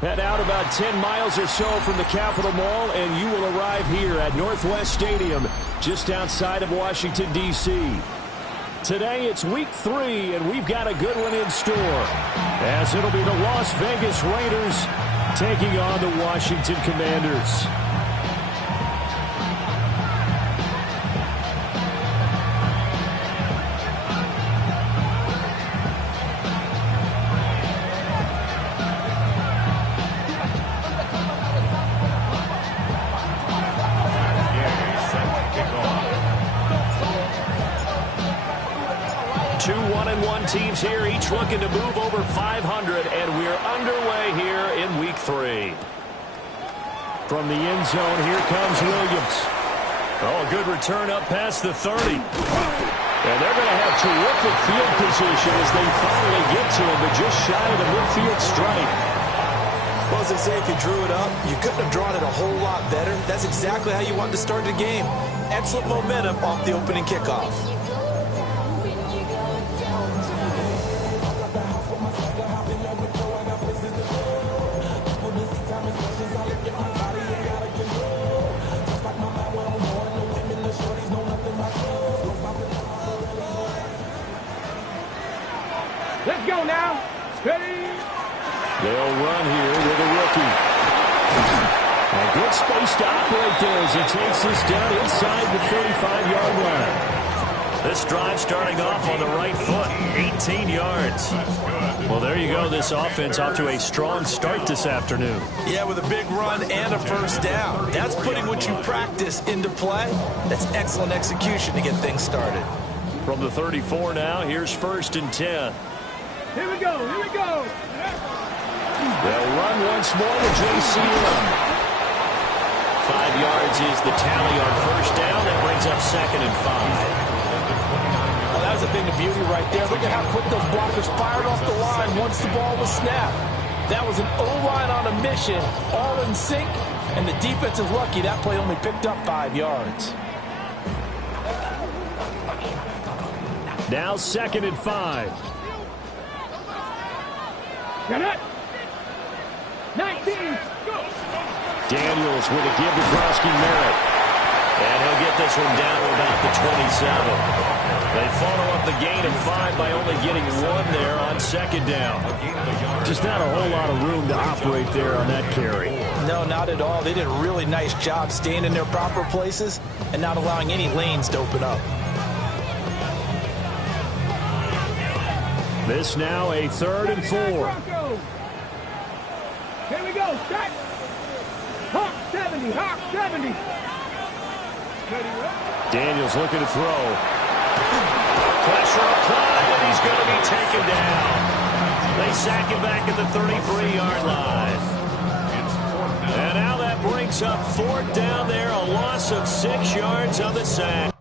Head out about 10 miles or so from the Capitol Mall, and you will arrive here at Northwest Stadium, just outside of Washington, D.C. Today, it's Week 3, and we've got a good one in store, as it'll be the Las Vegas Raiders taking on the Washington Commanders. Two 1-1 teams here, each looking to move over 500, and we're underway here in Week 3. From the end zone, here comes Williams. Oh, a good return up past the 30. And they're going to have terrific field position as they finally get to him, but just shy of the midfield stripe. Well, as they say, if you drew it up, you couldn't have drawn it a whole lot better. That's exactly how you wanted to start the game. Excellent momentum off the opening kickoff. Let's go now. Steady. They'll run here with a rookie. A good space to operate there as he takes this down inside the 35-yard line. This drive starting off on the right foot, 18 yards. Well, there you go. This offense off to a strong start this afternoon. Yeah, with a big run and a first down. That's putting what you practice into play. That's excellent execution to get things started. From the 34 now, here's 1st and 10. Here we go. Here we go. They'll run once more with J.C. 5 yards is the tally on first down. That brings up 2nd and 5. Well, that was a thing of beauty right there. Look at how quick those blockers fired off the line once the ball was snapped. That was an O-line on a mission, all in sync, and the defense is lucky that play only picked up 5 yards. Now 2nd and 5. Get it. 19. Go. Daniels with a give to Gronkowski Merritt. And he'll get this one down to about the 27. They follow up the gain of 5 by only getting 1 there on 2nd down. Just not a whole lot of room to operate there on that carry. No, not at all. They did a really nice job staying in their proper places and not allowing any lanes to open up. This now a 3rd and 4. Here we go. Start. Hawk 70. Hawk 70. Daniels looking to throw. Pressure applied, and he's going to be taken down. They sack him back at the 33-yard line. And now that brings up 4th down there, a loss of 6 yards on the sack.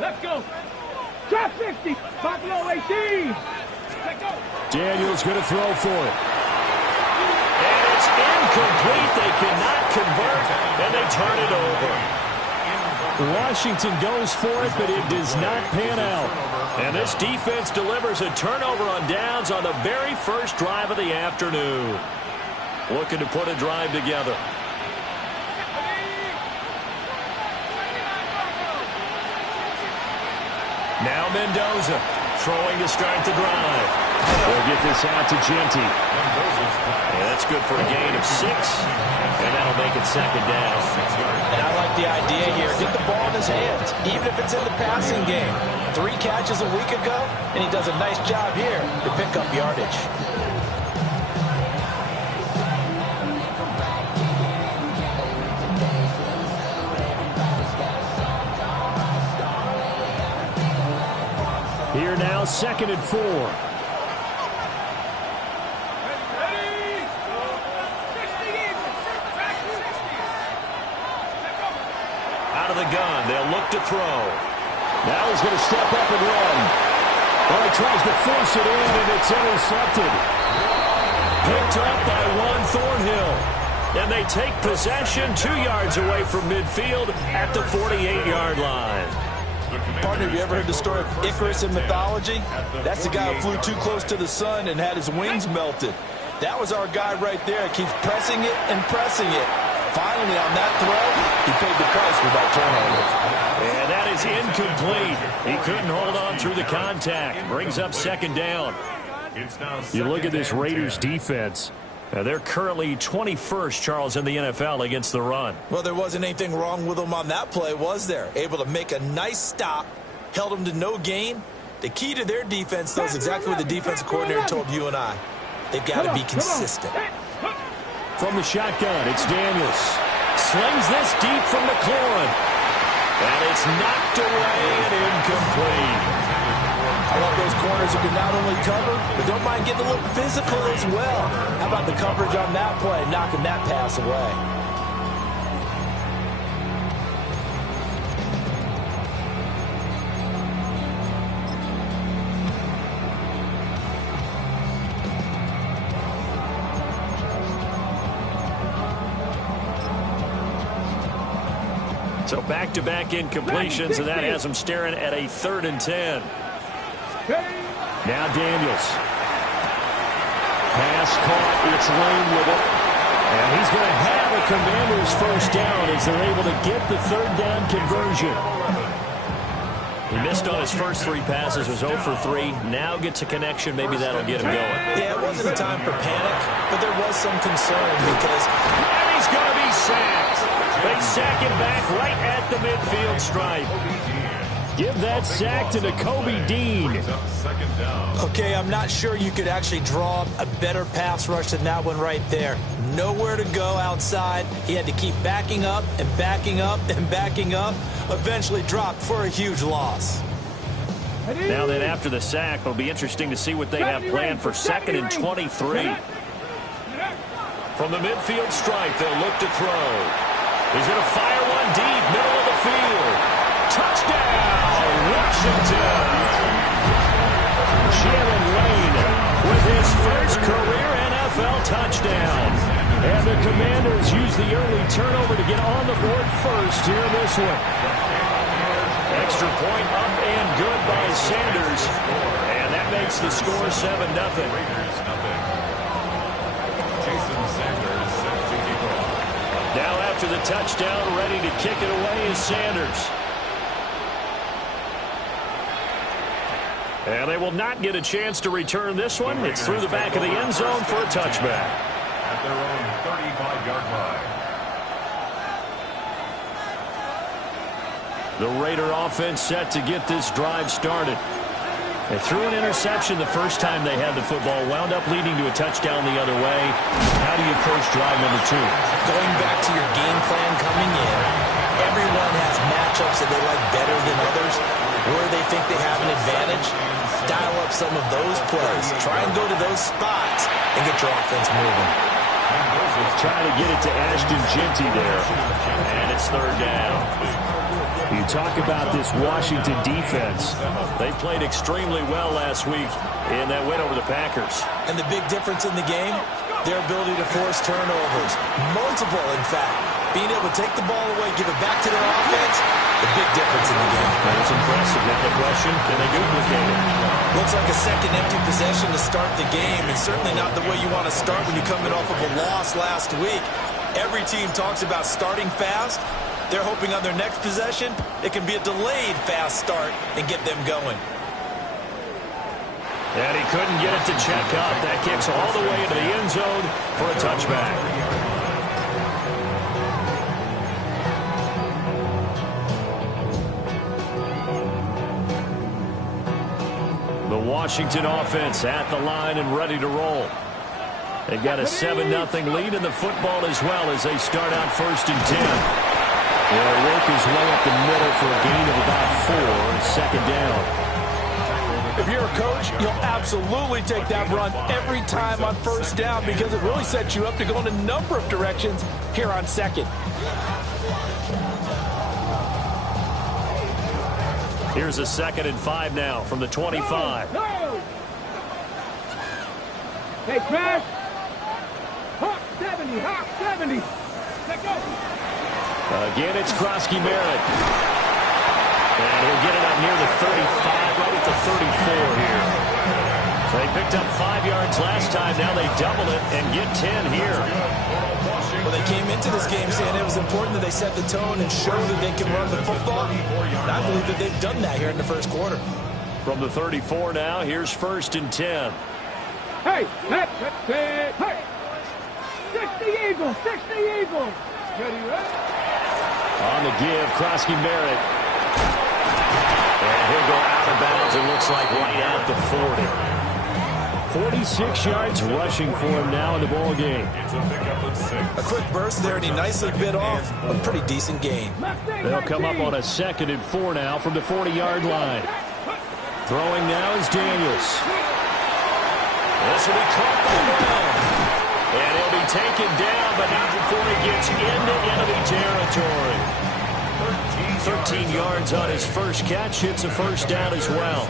Let's go. Drop 50. Buffalo 18. Let's go. Daniels going to throw for it. And it's incomplete. They cannot convert, and they turn it over. Washington goes for it, but it does not pan out. And this defense delivers a turnover on downs on the very first drive of the afternoon. Looking to put a drive together. Now Mendoza throwing to start the drive. They'll get this out to Genty. Yeah, that's good for a gain of 6, and that'll make it 2nd down. And I like the idea here. Get the ball in his hands, even if it's in the passing game. 3 catches a week ago, and he does a nice job here to pick up yardage. 2nd and 4. Out of the gun, they'll look to throw. Now he's going to step up and run. Well, he tries to force it in, and it's intercepted. Picked up by Juan Thornhill. And they take possession 2 yards away from midfield at the 48-yard line. Partner, have you ever heard the story of Icarus in mythology? That's the guy who flew too close to the sun and had his wings melted. That was our guy right there. He keeps pressing it and pressing it. Finally, on that throw, he paid the price for that turnover. And that is incomplete. He couldn't hold on through the contact. Brings up 2nd down. You look at this Raiders defense. They're currently 21st, Charles, in the NFL against the run. Well, there wasn't anything wrong with them on that play, was there? Able to make a nice stop, held them to no gain. The key to their defense, though, is exactly what the defensive coordinator told you and I. They've got to be consistent. From the shotgun, it's Daniels. Slings this deep from McLaurin. And it's knocked away and incomplete. I love those corners who can not only cover, but don't mind getting a little physical as well. How about the coverage on that play, knocking that pass away? So back-to-back incompletions, and that has them staring at a 3rd and 10. Now Daniels. Pass caught. It's Lane with it. And he's going to have a Commanders first down as they're able to get the 3rd down conversion. He missed on his first 3 passes, was 0 for 3. Now gets a connection. Maybe that'll get him going. Yeah, it wasn't a time for panic, but there was some concern because... And he's going to be sacked. They sack him back right at the midfield stripe. Give that sack to Nakobe Dean. Okay, I'm not sure you could actually draw a better pass rush than that one right there. Nowhere to go outside. He had to keep backing up and backing up and backing up. Eventually dropped for a huge loss. Now then, after the sack, it'll be interesting to see what they have planned for 2nd and 23. From the midfield stripe, they'll look to throw. He's going to fire one deep, middle of the field. Touchdown, Washington! Jalen Lane with his first career NFL touchdown. And the Commanders use the early turnover to get on the board first here in this one. Extra point up and good by Sanders. And that makes the score 7-0. Now after the touchdown, ready to kick it away is Sanders. And they will not get a chance to return this one. It's through the back of the end zone for a touchback. At their own 35-yard line. The Raider offense set to get this drive started. They threw an interception the first time they had the football, wound up leading to a touchdown the other way. How do you approach drive number 2? Going back to your game plan coming in, everyone has matchups that they like better than others. Where they think they have an advantage, dial up some of those plays. Try and go to those spots and get your offense moving. Trying to get it to Ashton Genty there. And it's 3rd down. You talk about this Washington defense. They played extremely well last week in that win over the Packers. And the big difference in the game, their ability to force turnovers. Multiple, in fact. Being able to take the ball away, give it back to their offense, the big difference in the game. That was impressive. Now the question, can they duplicate it? Looks like a second empty possession to start the game, and certainly not the way you want to start when you're coming off of a loss last week. Every team talks about starting fast. They're hoping on their next possession, it can be a delayed fast start and get them going. And he couldn't get it to check up. That kicks all the way into the end zone for a touchback. The Washington offense at the line and ready to roll. They've got a 7-0 lead in the football as well as they start out 1st and 10. They'll work his way up the middle for a gain of about 4 and 2nd down. If you're a coach, you'll absolutely take that run every time on first down because it really sets you up to go in a number of directions here on second. Here's a 2nd and 5 now from the 25. Hey, Crash. Hawk 70, Hawk 70. Let go. Again, it's Krosky Merritt. And he'll get it up near the 35, right at the 34 here. So they picked up 5 yards last time. Now they double it and get 10 here. Well, they came into this game saying it was important that they set the tone and show that they can run the football. And I believe that they've done that here in the first quarter. From the 34 now, here's 1st and 10. Hey, hey, hey, hey. 60 Eagles, 60 Eagles. Ready, right? On the give, Krosky Merritt. And he'll go out of bounds, it looks like right at the 40. 46 yards rushing for him now in the ball game. A quick burst there, and he nicely bit off a pretty decent gain. They'll come up on a 2nd and 4 now from the 40-yard line. Throwing now is Daniels. This will be caught by the ground. And he'll be taken down, but not before he gets into enemy territory. 13 yards on his first catch. Hits a first down as well.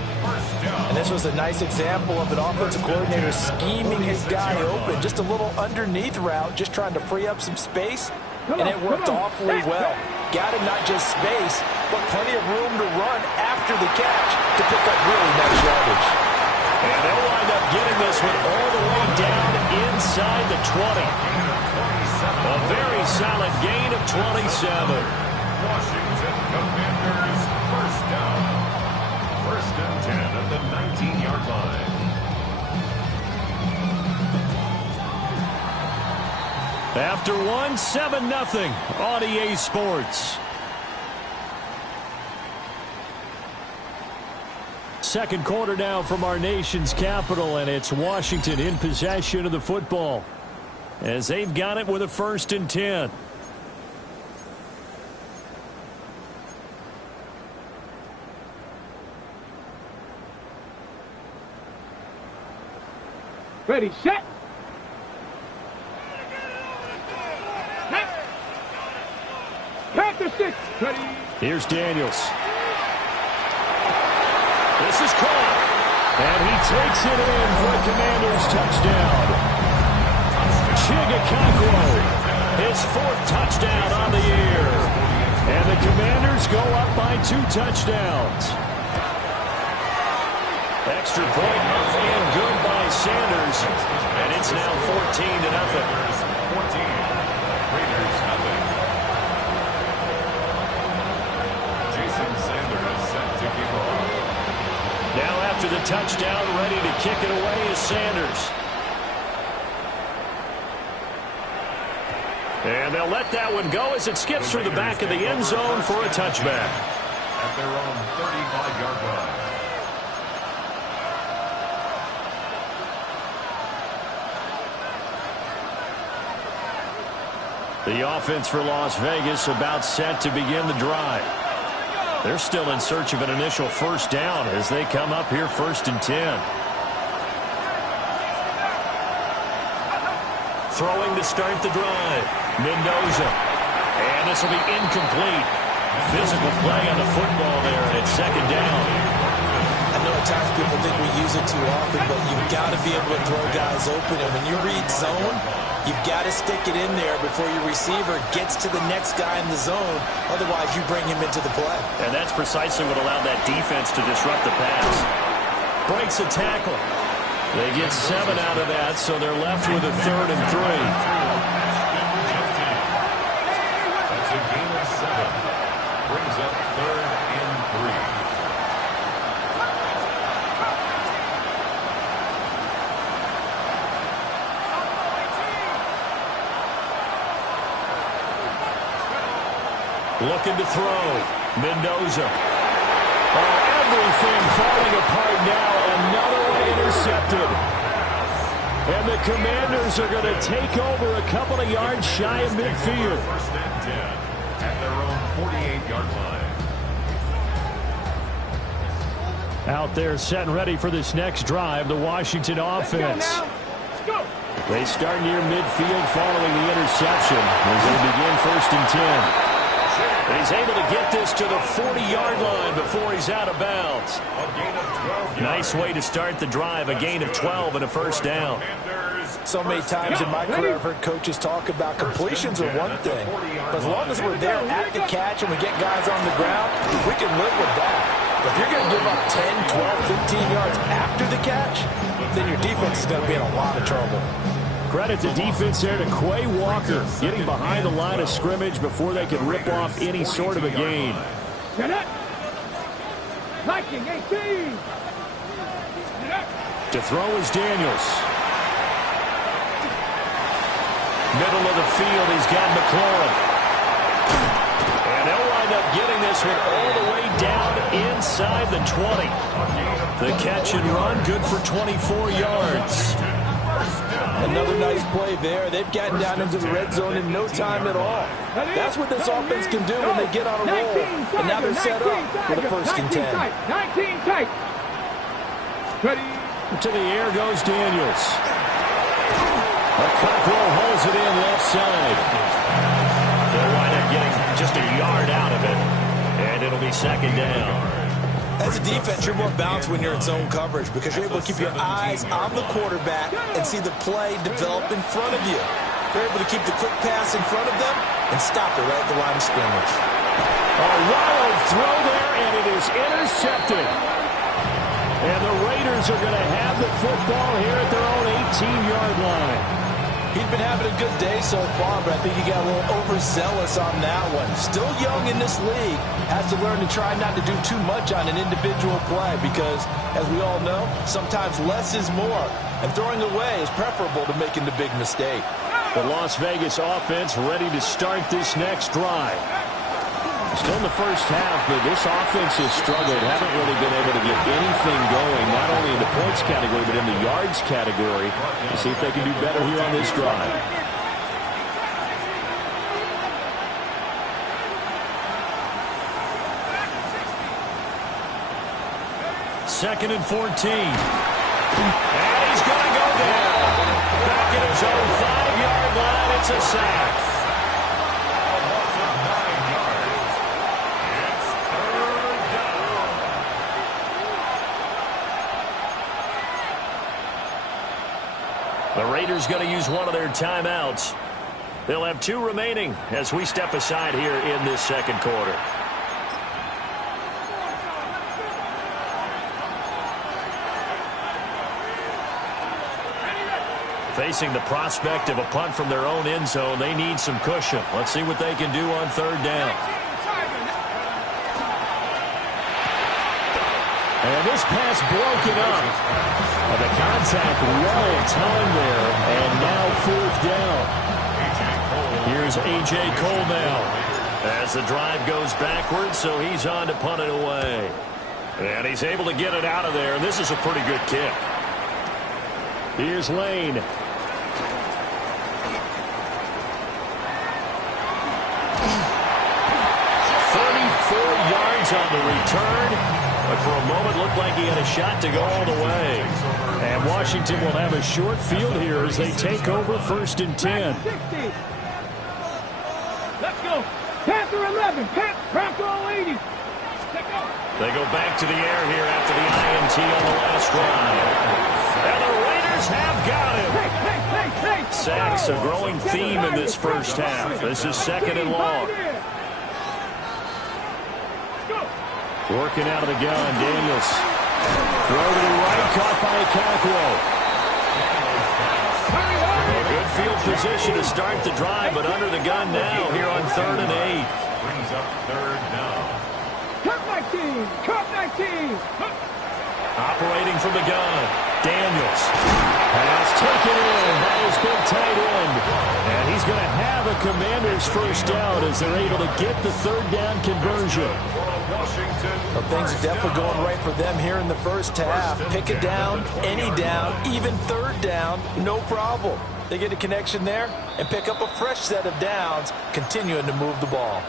And this was a nice example of an offensive coordinator scheming his guy open. Just a little underneath route, just trying to free up some space. And it worked awfully well. Got him not just space, but plenty of room to run after the catch to pick up really nice yardage. And they'll wind up getting this one all the way down inside the 20. A very solid gain of 27. Washington Commanders first down. 1st and 10 at the 19-yard line. After 1, 7-0 on EA Sports. Second quarter now from our nation's capital, and it's Washington in possession of the football as they've got it with a 1st and 10. Ready, set. Panther 6. Ready. Here's Daniels. This is caught. And he takes it in for a Commanders touchdown. Chigakakwo, his 4th touchdown on the year. And the Commanders go up by 2 touchdowns. Extra point up and good by Sanders. And it's now 14-0. 14. Raiders nothing. Jason Sanders set to kick off. Now after the touchdown, ready to kick it away is Sanders. And they'll let that one go as it skips through the back of the end zone for a touchback. At their own 35-yard line. The offense for Las Vegas about set to begin the drive. They're still in search of an initial first down as they come up here 1st and 10. Throwing to start the drive. Mendoza. And this will be incomplete. Physical play on the football there, and it's 2nd down. I know at times people think we use it too often, but you've got to be able to throw guys open. And when you read zone, you've got to stick it in there before your receiver gets to the next guy in the zone. Otherwise, you bring him into the play. And that's precisely what allowed that defense to disrupt the pass. Breaks a tackle. They get 7 out of that, so they're left with a 3rd and 3. That's a gain of 7. Brings up 3rd and 3. Looking to throw. Mendoza. Oh, everything falling apart now. Another one intercepted. And the Commanders are going to take over a couple of yards shy of midfield. 1st and 10 at their own 48-yard line. Out there set and ready for this next drive, the Washington offense. They start near midfield following the interception as they begin 1st and 10. He's able to get this to the 40-yard line before he's out of bounds. Nice way to start the drive, a gain of 12 and a 1st down. So many times in my career I've heard coaches talk about completions are one thing. But as long as we're there at the catch and we get guys on the ground, we can live with that. But if you're going to give up 10, 12, 15 yards after the catch, then your defense is going to be in a lot of trouble. Credit the defense there to Quay Walker, getting behind the line of scrimmage before they can rip off any sort of a gain. Get it. Liking 18. To throw is Daniels. Middle of the field, he's got McLaurin. And they'll wind up getting this one all the way down inside the 20. The catch and run, good for 24 yards. Another nice play there. They've gotten down into the red zone in no time at all. That's what this offense can do when they get on a roll. And now they're set up with a 1st and 10. 19 tight. Ready. To the air goes Daniels. Cockrell holds it in left side. They'll wind up getting just a yard out of it. And it'll be 2nd down. As a defense, you're more balanced when you're in zone coverage because you're able to keep your eyes on the quarterback and see the play develop in front of you. They're able to keep the quick pass in front of them and stop it right at the line of scrimmage. A wild throw there, and it is intercepted. And the Raiders are going to have the football here at their own 18-yard line. He's been having a good day so far, but I think he got a little overzealous on that one. Still young in this league. Has to learn to try not to do too much on an individual play because, as we all know, sometimes less is more. And throwing away is preferable to making the big mistake. The Las Vegas offense ready to start this next drive. Still in the first half, but this offense has struggled. Haven't really been able to get anything going, not only in the points category, but in the yards category. We'll see if they can do better here on this drive. Second and 14. And he's going to go down. Back at his own 5-yard line, it's a sack. The Raiders going to use one of their timeouts. They'll have 2 remaining as we step aside here in this 2nd quarter. Facing the prospect of a punt from their own end zone, they need some cushion. Let's see what they can do on 3rd down. And this pass broken up. The contact well timed there, and now 4th down. Here's A.J. Cole now as the drive goes backwards, so he's on to punt it away. And he's able to get it out of there, and this is a pretty good kick. Here's Lane. 34 yards on the return. But for a moment, looked like he had a shot to go all the way. And Washington will have a short field here as they take over 1st and 10. Let's go. Panther 11. Panther 80. They go back to the air here after the INT on the last drive. And the Raiders have got him. Sacks, a growing theme in this first half. This is 2nd and long. Working out of the gun, Daniels. Throw to the right, caught by Cockrell. A good field position to start the drive, but under the gun now here on 3rd and 8. Brings up 3rd down. Cut 19! Cut 19! Operating from the gun, Daniels. Pass taken in by his big tight end. And he's going to have a Commander's 1st down as they're able to get the 3rd down conversion. Well, things are definitely going right for them here in the first half. Pick a down, any down, even 3rd down, no problem. They get a connection there and pick up a fresh set of downs, continuing to move the ball.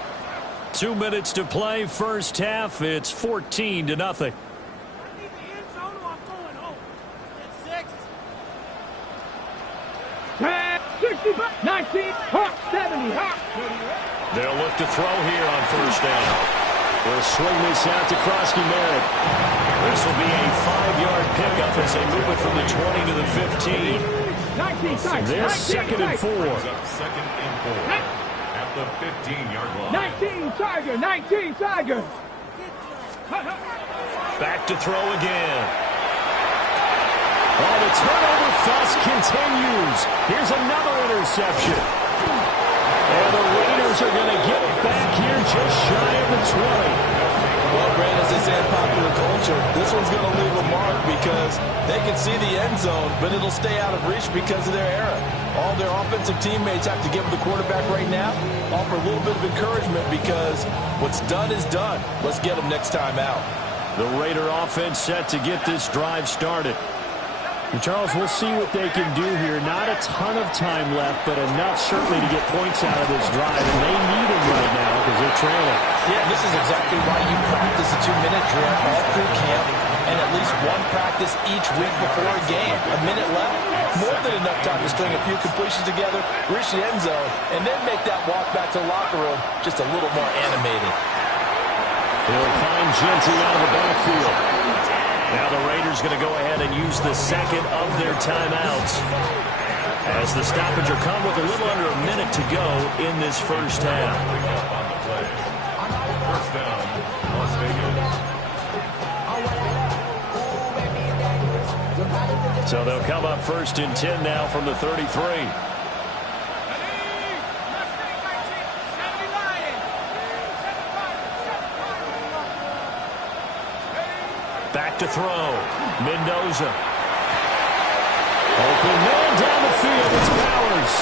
2 minutes to play, first half. It's 14-0. to throw here on first down. We'll swing this out to Krosky Merritt. This will be a 5-yard pickup as they move it from the 20 to the 15. This second and 4. Second and 4 at the 15-yard line. 19 Tiger, 19 Tiger. Back to throw again. Oh, the turnover fuss continues. Here's another interception. And the Raiders are going to get it back here just shy of the 20. Well, Brand, as they say in popular culture, this one's going to leave a mark because they can see the end zone, but it'll stay out of reach because of their error. All their offensive teammates have to give the quarterback right now, offer a little bit of encouragement because what's done is done. Let's get them next time out. The Raider offense set to get this drive started. And Charles, we'll see what they can do here. Not a ton of time left, but enough certainly to get points out of this drive, and they need them right now because they're trailing. Yeah, this is exactly why you practice a 2-minute drill all through camp and at least one practice each week before a game. A minute left, more than enough time to string a few completions together, reach the end zone, and then make that walk back to the locker room just a little more animated. He'll find Genty out of the backfield. Now the Raiders going to go ahead and use the second of their timeouts as the stoppage will come with a little under a minute to go in this first half. First down, Las Vegas. So they'll come up first and 10 now from the 33. Back to throw. Mendoza. Open man down the field. It's Bowers.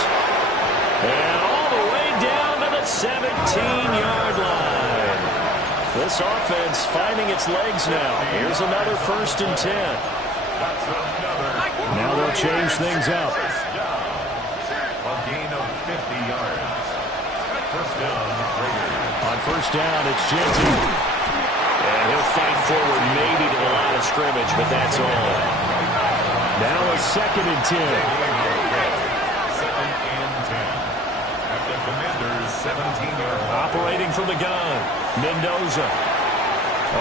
And all the way down to the 17-yard line. This offense finding its legs now. Here's another first and 10. Now they'll change things up. A gain of 50 yards. First down, Raiders. On first down, it's Genty. And he'll fight forward maybe to the line of scrimmage, but that's all. Now a second and 10. Second and 10. At the Commanders' 17-yard line. Operating from the gun, Mendoza.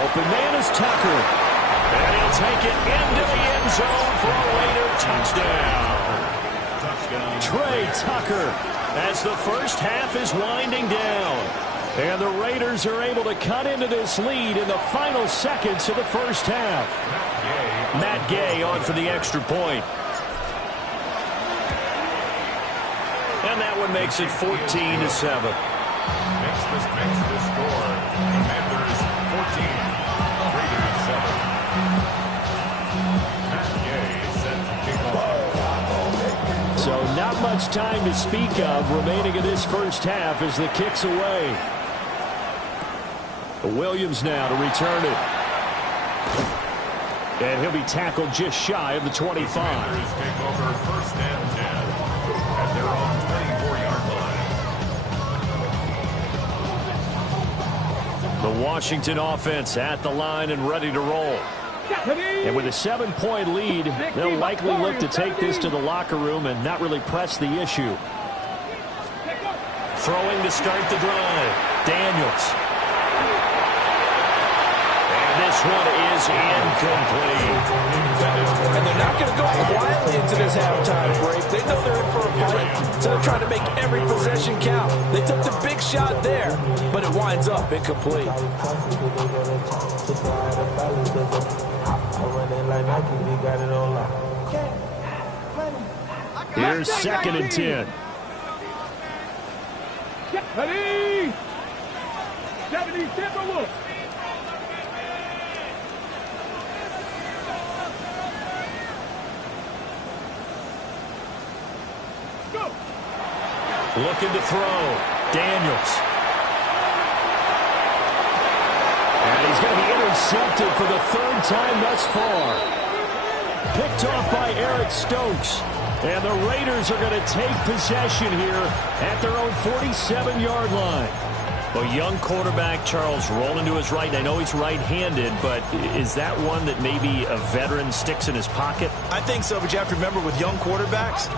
Open man is Tucker. And he'll take it into the end zone for a Raider touchdown. Trey Tucker as the first half is winding down. And the Raiders are able to cut into this lead in the final seconds of the first half. Matt Gay on for the extra point. And that one makes it 14-7. Makes the score. Commanders 14. Raiders 7. Matt Gay set to kick off. So not much time to speak of remaining in this first half as the kick's away. Williams now to return it. And he'll be tackled just shy of the 25. Commanders take over first and 10 at their own 24-yard line. The Washington offense at the line and ready to roll. And with a 7-point lead, they'll likely look to take this to the locker room and not really press the issue. Throwing to start the drive. Daniels. This one is incomplete. And they're not going to go quietly into this halftime break. They know they're in for a fight, so they're trying to make every possession count. They took the big shot there, but it winds up incomplete. Here's second and 10. Ready? 70 Timberwolves. Looking to throw. Daniels. And he's going to be intercepted for the third time thus far. Picked off by Eric Stokes. And the Raiders are going to take possession here at their own 47-yard line. Well, young quarterback Charles rolling to his right. I know he's right-handed, but is that one that maybe a veteran sticks in his pocket? I think so, but you have to remember with young quarterbacks,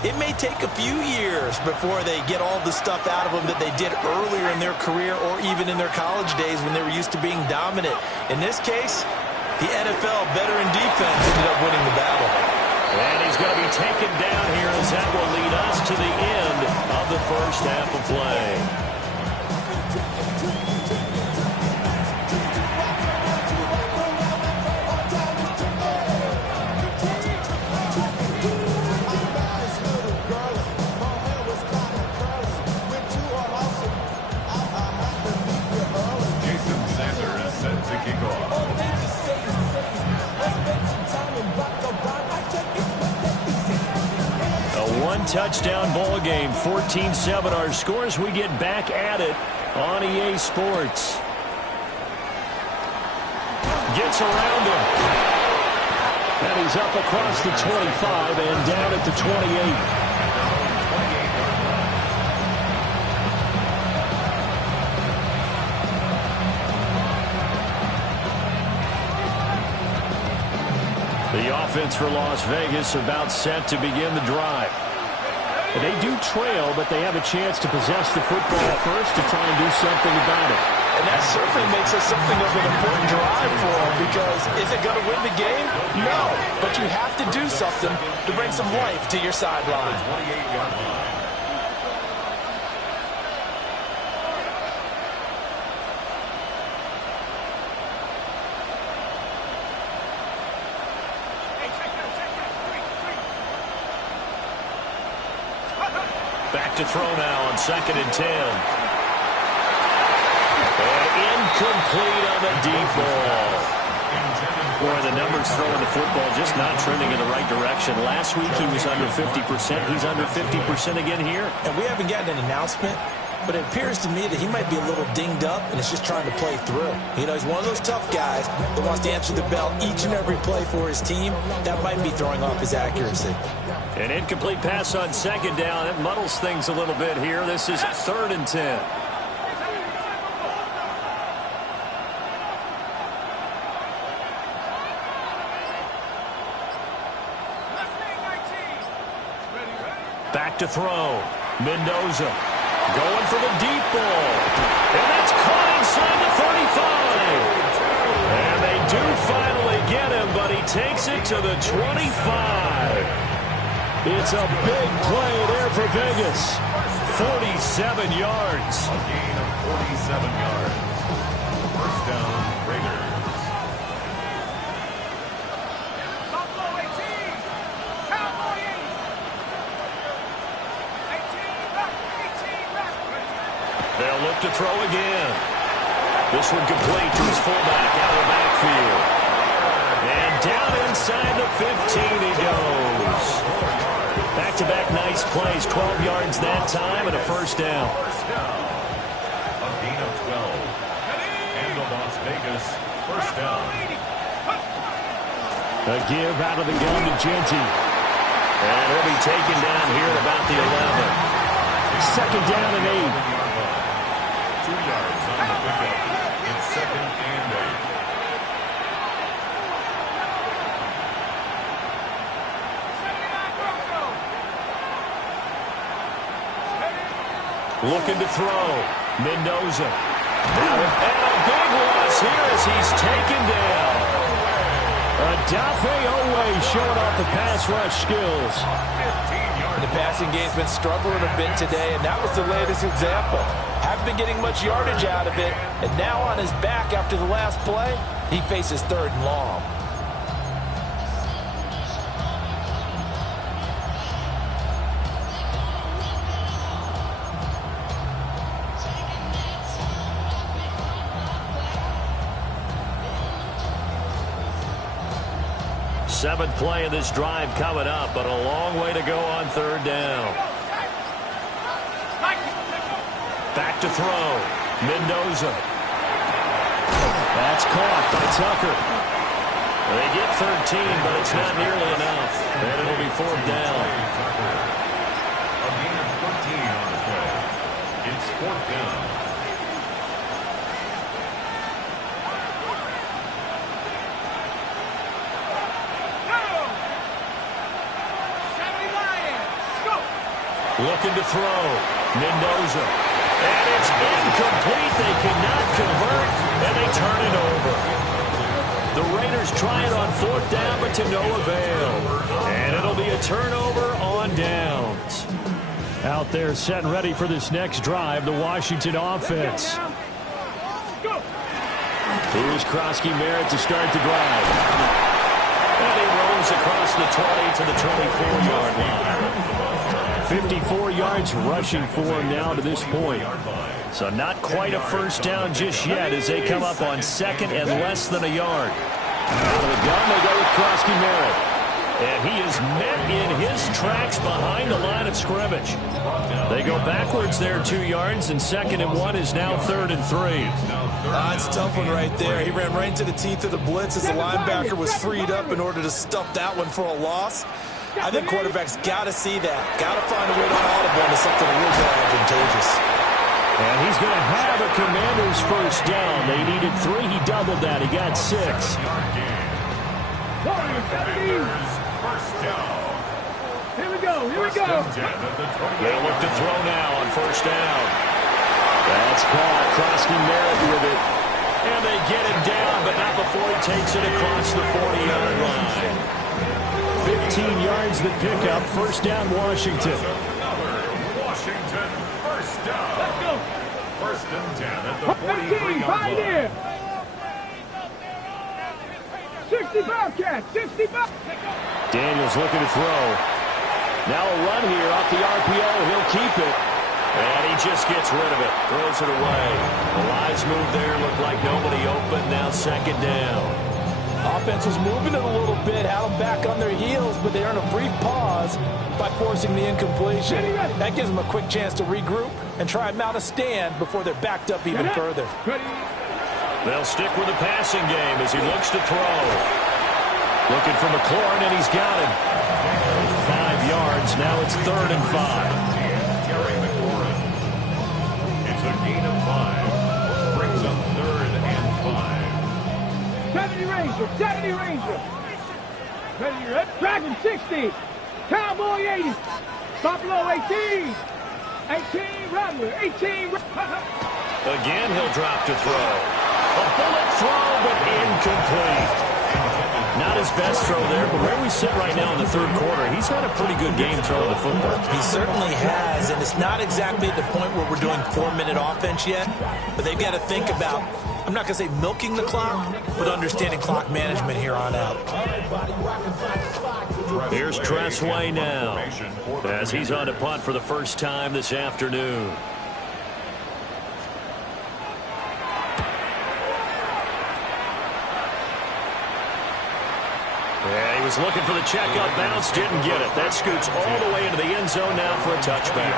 It may take a few years before they get all the stuff out of them that they did earlier in their career or even in their college days when they were used to being dominant. In this case, the NFL veteran defense ended up winning the battle. And he's going to be taken down here as that will lead us to the end of the first half of play. Touchdown ball game, 14-7 our scores. We get back at it on EA Sports. Gets around him. And he's up across the 25 and down at the 28. The offense for Las Vegas about set to begin the drive. They do trail, but they have a chance to possess the football first to try and do something about it. And that certainly makes it something of an important drive for them, because is it going to win the game? No, but you have to do something to bring some life to your sideline. Back to throw now on 2nd and 10. And incomplete on the deep ball. Boy, the numbers throwing the football just not trending in the right direction. Last week he was under 50%. He's under 50% again here. And we haven't gotten an announcement, but it appears to me that he might be a little dinged up and is just trying to play through. You know, he's one of those tough guys that wants to answer the bell each and every play for his team. That might be throwing off his accuracy. An incomplete pass on 2nd down. It muddles things a little bit here. This is 3rd and 10. Back to throw. Mendoza going for the deep ball. And that's caught inside the 35. And they do finally get him, but he takes it to the 25. It's a big play there for Vegas. 47 yards. A gain of 47 yards. First down, Raiders. Buffalo 18. Cowboy 8. 18 left. They'll look to throw again. This one complete to his fullback out of the backfield. And down inside the 15 he goes. Back-to-back nice plays, 12 yards that time and a first down. First down. A gain of 12. And the Las Vegas first down. A give out of the gun to Genty. And he'll be taken down here at about the 11. 2nd down and 8. 2 yards on the pickup. It's 2nd and 8. Looking to throw. Mendoza. And a big loss here as he's taken down. Adafe Owe showing off the pass rush skills. 15 yards. The passing game's been struggling a bit today, and that was the latest example. Haven't been getting much yardage out of it, and now on his back after the last play, he faces 3rd and long. Seventh play of this drive coming up, but a long way to go on 3rd down. Back to throw. Mendoza. That's caught by Tucker. They get 13, but it's not nearly enough. And it'll be 4th down. A gain of 14 on the play. It's 4th down. Looking to throw. Mendoza. And it's incomplete. They cannot convert, and they turn it over. The Raiders try it on 4th down, but to no avail. And it'll be a turnover on downs. Out there set and ready for this next drive, the Washington offense. Here's Krosky Merritt to start the drive. And he roams across the 20 to the 24-yard line. 54 yards rushing for him now to this point. So not quite a first down just yet as they come up on 2nd and less than a yard. Out of the gun, they go with Krosky Merritt. And he is met in his tracks behind the line of scrimmage. They go backwards there 2 yards, and 2nd and 1 is now 3rd and 3. It's a tough one right there. He ran right into the teeth of the blitz as the linebacker was freed up in order to stuff that one for a loss. I think quarterbacks got to see that. Got to find a way to audible into something a little bit advantageous. And he's going to have a Commander's first down. They needed 3. He doubled that. He got 6. First down. Here we go. They'll look to throw now on 1st down. That's caught. Krosky Merritt with it. And they get him down, but not before he takes it across the 40-yard line. 15 yards the pickup. 1st down, Washington. Washington, first down. Let's go. 1st and 10 at the 43-yard Right line. here. 65 catch. 65. Daniels looking to throw. Now a run here off the RPO. He'll keep it. And he just gets rid of it. Throws it away. The lines move there. Looked like nobody open. Now 2nd down. Offense was moving it a little bit, had them back on their heels, but they earn a brief pause by forcing the incompletion. That gives them a quick chance to regroup and try and mount a stand before they're backed up even further. They'll stick with the passing game as he looks to throw. Looking for McLaurin, and he's got him. 5 yards. Now it's 3rd and 5. Terry McLaurin. It's a gain of 5. Brings up 3rd and 5. 70 Ranger. 70 Ranger. Dragon 60. Cowboy 80. Buffalo 18. 18 Rattler. 18. Again, he'll drop to throw. A bullet throw, but incomplete. Not his best throw there, but where we sit right now in the 3rd quarter, he's had a pretty good game throwing the football. He certainly has, and it's not exactly at the point where we're doing 4-minute offense yet, but they've got to think about, I'm not going to say milking the clock, but understanding clock management here on out. Here's Tressway now, as he's on to punt for the first time this afternoon. Yeah, he was looking for the checkup bounce, didn't get it. That scoots all the way into the end zone now for a touchback.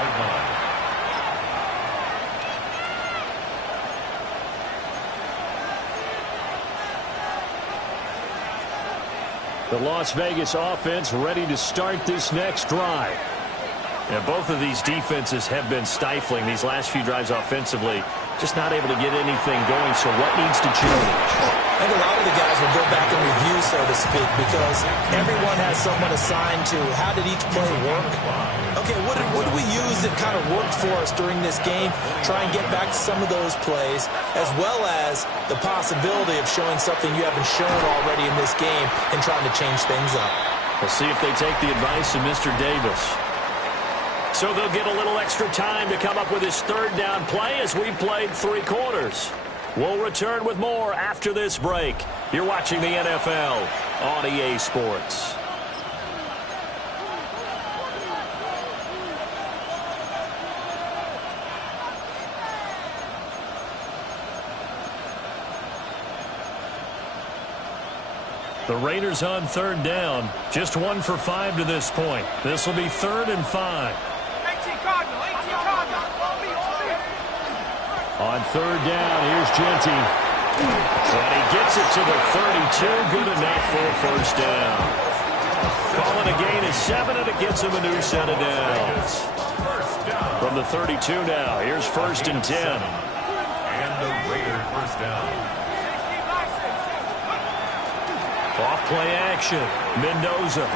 The Las Vegas offense ready to start this next drive. And both of these defenses have been stifling these last few drives offensively. Just not able to get anything going, so what needs to change? I think a lot of the guys will go back and review, so to speak, because everyone has someone assigned to how did each play work. Okay, what did we use that kind of worked for us during this game? Try and get back to some of those plays, as well as the possibility of showing something you haven't shown already in this game and trying to change things up. We'll see if they take the advice of Mr. Davis. So they'll get a little extra time to come up with his 3rd down play as we've played 3 quarters. We'll return with more after this break. You're watching the NFL on EA Sports. The Raiders on 3rd down. Just 1 for 5 to this point. This will be 3rd and 5. On 3rd down, here's Genty. And he gets it to the 32. Good enough for a first down. Calling a gain of 7, and it gets him a new set of downs. From the 32 now, here's 1st and 10. And the Raiders first down. Off play action. Mendoza.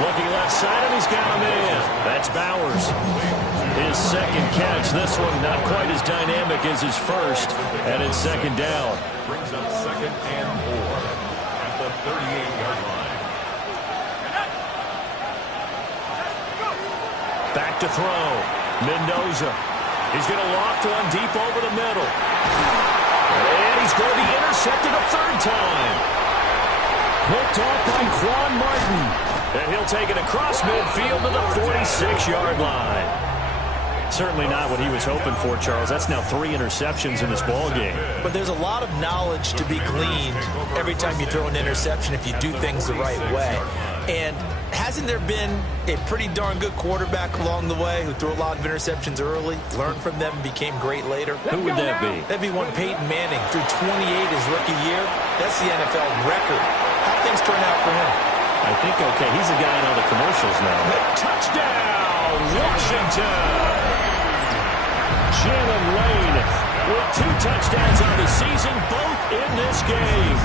Looking left side, and he's got him in. That's Bowers. His second catch. This one not quite as dynamic as his first. And it's second down. Brings up 2nd and 4 at the 38-yard line. Back to throw. Mendoza. He's going to loft one deep over the middle. And he's going to be intercepted a third time. Picked off by Quan Martin. And he'll take it across midfield to the 46-yard line. Certainly not what he was hoping for, Charles. That's now 3 interceptions in this ball game. But there's a lot of knowledge to be gleaned every time you throw an interception if you do things the right way. And hasn't there been a pretty darn good quarterback along the way who threw a lot of interceptions early, learned from them, and became great later? Who would that be? That'd be one Peyton Manning. Threw 28 his rookie year. That's the NFL record. How'd things turn out for him? I think, okay, he's a guy in all the commercials now. Touchdown, Washington! Jalen Lane with 2 touchdowns on the season, both in this game.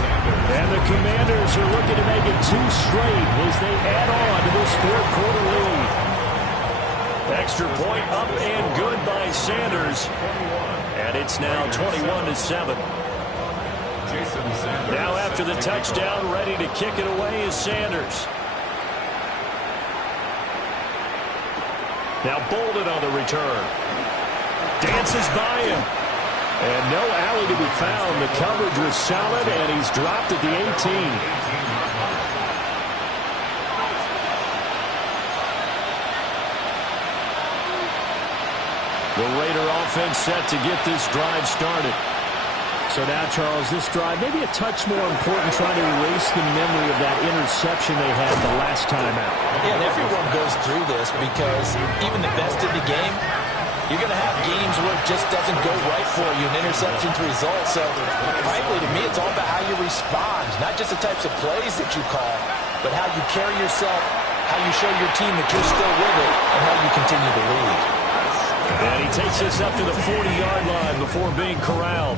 And the Commanders are looking to make it 2 straight as they add on to this 4th quarter lead. Extra point up and good by Sanders. And it's now 21-7. Now after the touchdown, ready to kick it away is Sanders. Now Bolden on the return. Dances by him. And no alley to be found. The coverage was solid, and he's dropped at the 18. The Raider offense set to get this drive started. So now, Charles, this drive maybe a touch more important, trying to erase the memory of that interception they had the last time out. Yeah, and everyone goes through this because even the best of the game, you're going to have games where it just doesn't go right for you, an interception's result. So, frankly, to me, it's all about how you respond, not just the types of plays that you call, but how you carry yourself, how you show your team that you're still with it, and how you continue to lead. And he takes us up to the 40-yard line before being corralled.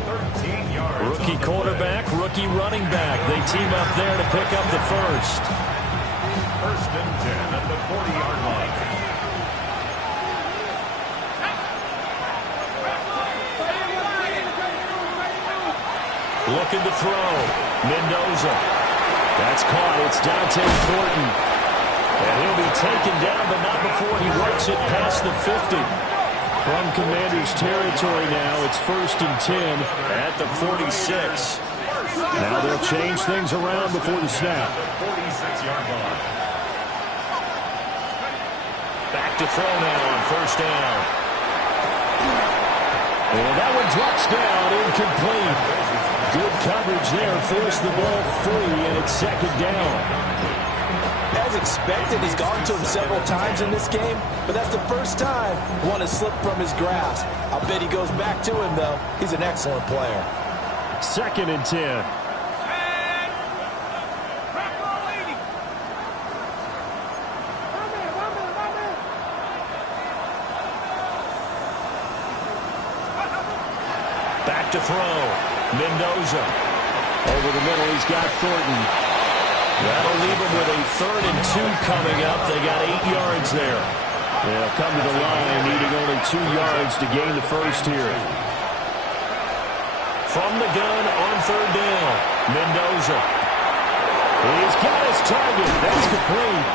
Rookie quarterback, rookie running back. They team up there to pick up the first. 1st and 10 at the 40-yard line. Looking to throw. Mendoza. That's caught. It's Dante Thornton. And he'll be taken down, but not before he works it past the 50. From Commanders territory now, it's 1st and 10 at the 46. Now they'll change things around before the snap. 46-yard line. Back to throw now on 1st down. And that one drops down, incomplete. Good coverage there, forced the ball free, and it's 2nd down. As expected, he's gone to him several times in this game, but that's the first time one has slipped from his grasp. I'll bet he goes back to him, though. He's an excellent player. 2nd and 10. Back to throw. Mendoza. Over the middle, he's got Thornton. That'll leave him with a 3rd and 2 coming up. They got 8 yards there. They'll come to the line, needing only 2 yards to gain the first here. From the gun on 3rd down, Mendoza. He's got his target. That's complete.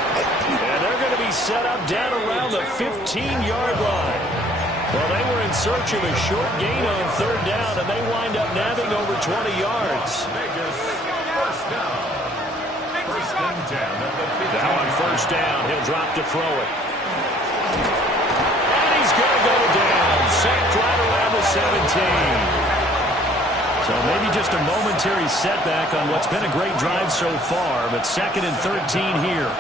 And they're going to be set up down around the 15-yard line. Well, they were in search of a short gain on 3rd down, and they wind up nabbing over 20 yards. Vegas, 1st down. 1st and 10 at the 15. Now on 1st down, he'll drop to throw it. And he's going to go down. Sacked right around the 17. So maybe just a momentary setback on what's been a great drive so far, but 2nd and 13 here.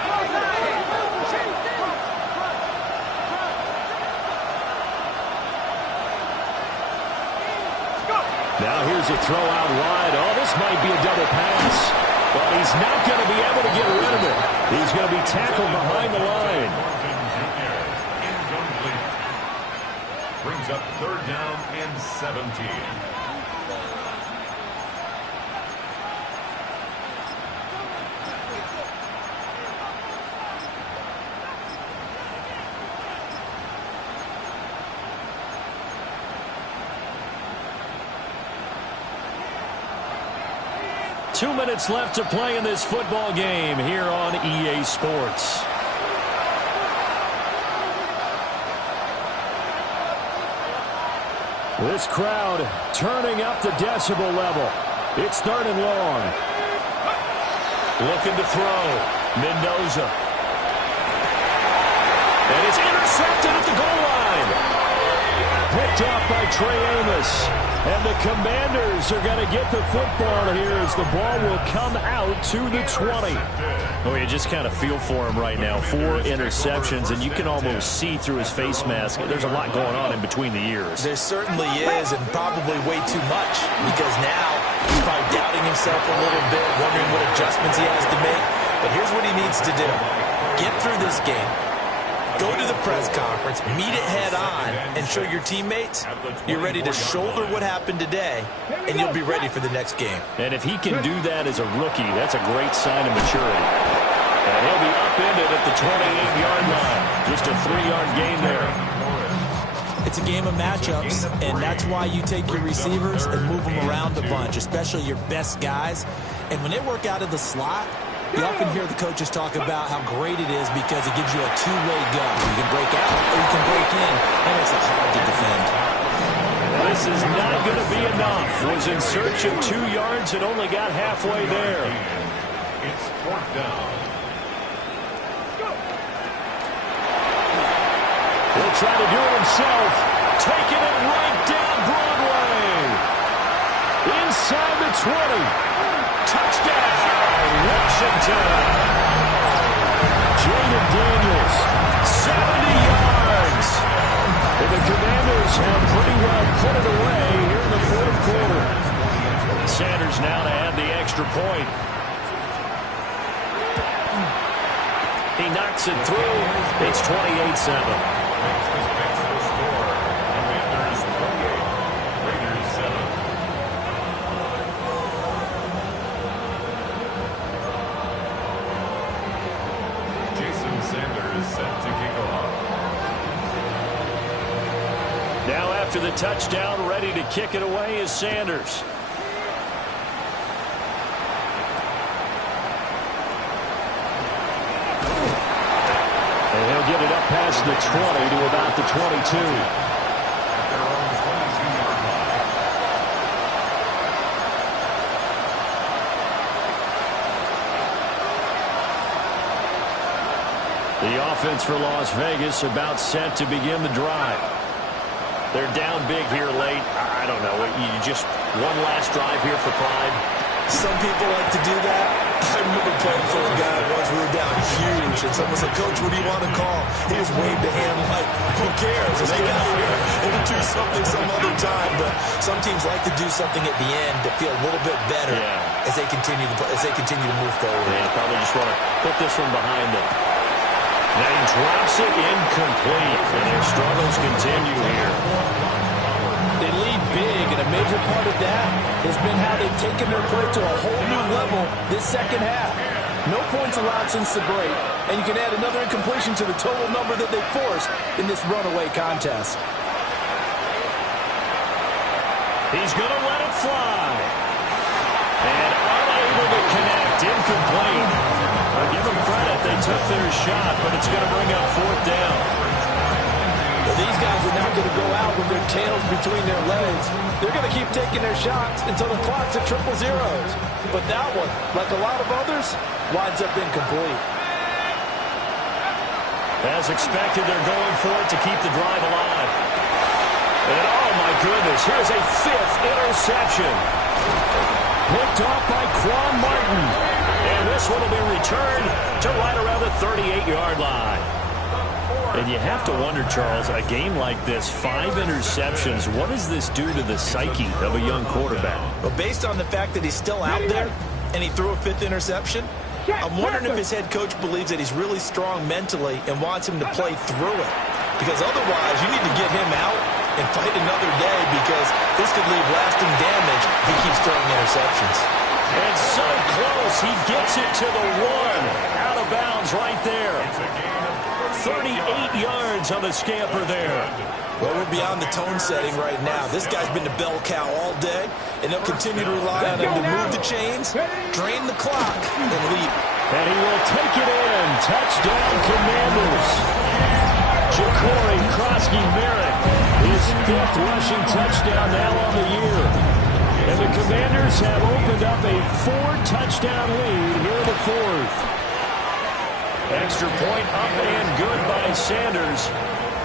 Now here's a throw out wide. Oh, this might be a double pass. But he's not going to be able to get rid of it. He's going to be tackled behind the line. Incomplete. Brings up 3rd down and 17. 2 minutes left to play in this football game here on EA Sports. This crowd turning up the decibel level. It's 3rd and long. Looking to throw. Mendoza. And it's intercepted at the goal line. Picked off by Trey Amos. And the Commanders are going to get the football here as the ball will come out to the 20. Oh, you just kind of feel for him right now. 4 interceptions, and you can almost see through his face mask. There's a lot going on in between the ears. There certainly is, and probably way too much, because now he's probably doubting himself a little bit, wondering what adjustments he has to make. But here's what he needs to do. Get through this game. Go to the press conference, meet it head on, and show your teammates you're ready to shoulder what happened today, and you'll be ready for the next game. And if he can do that as a rookie, that's a great sign of maturity. And he'll be upended at the 28-yard line. Just a 3-yard gain there. It's a game of matchups, and that's why you take your receivers and move them around a bunch, especially your best guys. And when they work out of the slot, you often hear the coaches talk about how great it is because it gives you a two-way go. You can break out or you can break in. That makes it hard to defend. This is not going to be enough. Was in search of 2 yards and only got halfway there. It's 4th down. He'll try to do it himself. Taking it right down Broadway. Inside the 20. Touchdown, Washington. Jaden Daniels, 70 yards. And the Commanders have pretty well put it away here in the 4th quarter. Sanders now to add the extra point. He knocks it through. It's 28-7. Now after the touchdown, ready to kick it away is Sanders. And he'll get it up past the 20 to about the 22. The offense for Las Vegas about set to begin the drive. They're down big here late. I don't know. You just one last drive here for pride. Some people like to do that. I remember playing for a guy once. We were down huge, and someone said, "Coach, what do you want to call?" He just waved a hand like, "Who cares? Let's get out here and we'll do something some other time." But some teams like to do something at the end to feel a little bit better as they continue to move forward. Yeah, probably just want to put this one behind them. Now he drops it incomplete, and their struggles continue here. They lead big, and a major part of that has been how they've taken their play to a whole new level this second half. No points allowed since the break, and you can add another incompletion to the total number that they forced in this runaway contest. He's going to let it fly. And unable to connect, incomplete. I'll give them credit, they took their shot, but it's going to bring up 4th down. Well, these guys are not going to go out with their tails between their legs. They're going to keep taking their shots until the clock's at 000. But that one, like a lot of others, winds up incomplete. As expected, they're going for it to keep the drive alive. And oh my goodness, here's a 5th interception. Picked off by Quan Martin. And this one will be returned to right around the 38-yard line. And you have to wonder, Charles, a game like this, 5 interceptions, what does this do to the psyche of a young quarterback? Well, based on the fact that he's still out there and he threw a 5th interception, I'm wondering if his head coach believes that he's really strong mentally and wants him to play through it. Because otherwise, you need to get him out and fight another day, because this could leave lasting damage if he keeps throwing interceptions. And so close, he gets it to the 1. Out of bounds right there. It's a gain of 38 yards on the scamper there. Well, we're beyond the tone setting right now. This guy's been the bell cow all day, and they'll continue to rely on him to move the chains, drain the clock, and lead. And he will take it in. Touchdown, Commanders. Ja'Cory Krosky-Merritt, his 5th rushing touchdown now on the year. And the Commanders have opened up a 4-touchdown lead here in the 4th. Extra point up and good by Sanders.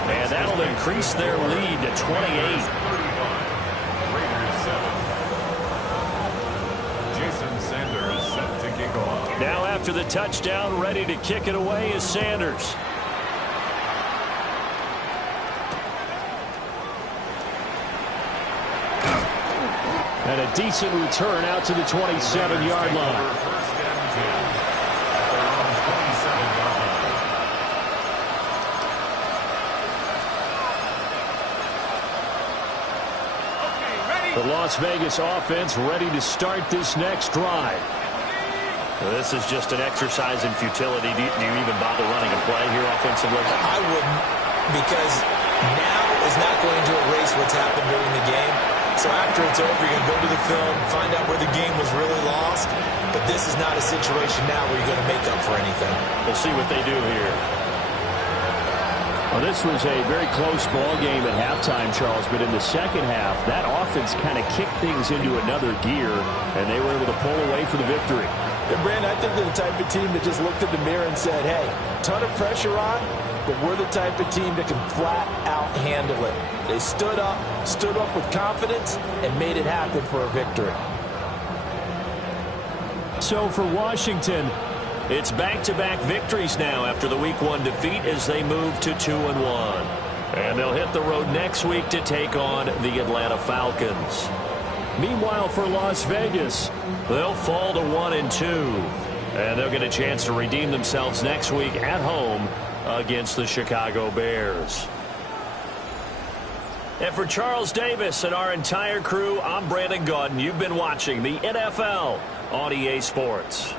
And that'll increase their lead to 28. Jason Sanders set to kick off. Now after the touchdown, ready to kick it away is Sanders. And a decent return out to the 27-yard line. First and 10 at their own 27-yard line. The Las Vegas offense ready to start this next drive. Well, this is just an exercise in futility. Do you even bother running a play here offensively? I wouldn't, because now is not going to erase what's happened during the game. So after it's over, you're going to go to the film, find out where the game was really lost. But this is not a situation now where you're going to make up for anything. We'll see what they do here. Well, this was a very close ball game at halftime, Charles, but in the second half, that offense kind of kicked things into another gear, and they were able to pull away for the victory. And Brandon, I think they're the type of team that just looked in the mirror and said, hey, ton of pressure on, but we're the type of team that can flat out handle it. They stood up with confidence, and made it happen for a victory. So for Washington, it's back-to-back victories now after the Week 1 defeat as they move to 2-1. And they'll hit the road next week to take on the Atlanta Falcons. Meanwhile, for Las Vegas, they'll fall to 1-2. And they'll get a chance to redeem themselves next week at home against the Chicago Bears. And for Charles Davis and our entire crew, I'm Brandon Gaudin. You've been watching the NFL on EA Sports.